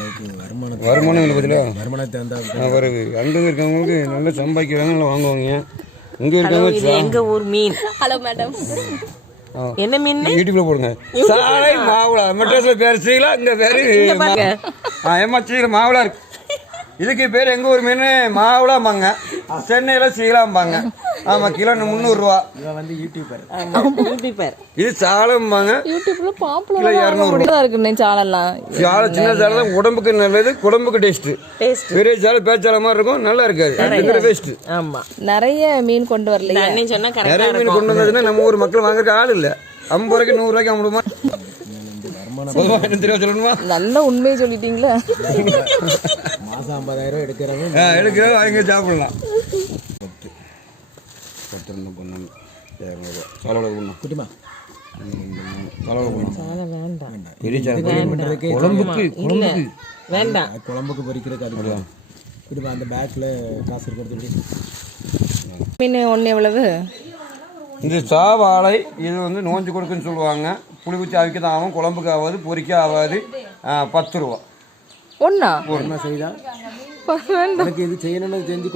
வருமானம் இல்லை பதிலா வருது. அங்கே இருக்கவங்களுக்கு நல்லா சம்பாதிக்கிறாங்க, நல்லா வாங்குவாங்க. இங்கே இருக்கவங்க எங்க ஊர் மீன். ஹலோ மேடம், என்ன மீன்? யூடியூப்ல போடுங்க. சாலை மாவுளா மெட்ராஸ்ல பேர் சீலா, இங்க பேரு ஏமா சீல மாவுளா இருக்கு. இதுக்கு பேர் எங்க ஊர் மீன் மாவுளாம்பாங்க, சென்னையில சீலாம்பாங்க. ஆமா, கிலோ 300 ரூபா. யூடியூபர். இது சாலம்பாங்க, யூடியூப்ல பாப்புலர் கிலோ 200 ரூபா இருக்குண்ணே. சாலெல்லாம் சாலை சின்ன சாலை தான் உடம்புக்கு நல்லது, குடம்புக்கு டேஸ்ட். பெரிய சாலை பேச்சாலை மாதிரி இருக்கும், நல்லா இருக்காது, வேஸ்ட். ஆமா, நிறைய மீன் கொண்டு வரலையே. சொன்னா நிறைய மீன் கொண்டு வந்ததுன்னா நம்ம ஊர் மக்கள் வாங்குறதுக்கு ஆள் இல்ல. 50 ரூபாய்க்கு 100 ரூபாய்க்கு அமுடுமா? சொல்லணுமா? நல்ல உண்மையை சொல்லிட்டீங்களா? மாசம் 50,000 எடுக்கிறவங்க எடுக்கிறவங்க அவங்க சாப்பிடலாம். 10 பொண்ணு 200 ரூபா சாலோட பொண்ணு குட்டிமா சாலோட பொண்ணு வேண்டாம். பெரிய சாலை குழம்புக்கு வேண்டாம், குழம்புக்கு பொரிக்கிறதுக்கு அது குட்டிமா. அந்த பேக்கில் காசு இருக்கிறது. மீன் ஒன்று எவ்வளவு? இந்த சாவாழை இது வந்து நோஞ்சு கொடுக்குன்னு சொல்லுவாங்க. புளி ஊற்றி அவிக்க தான் ஆகும், குழம்புக்கு ஆகாது, பொரிக்க ஆகாது. 10 ரூபா ஒன்றா செய்தால் எனக்கு இது செய்யணும்னு தெரிஞ்சு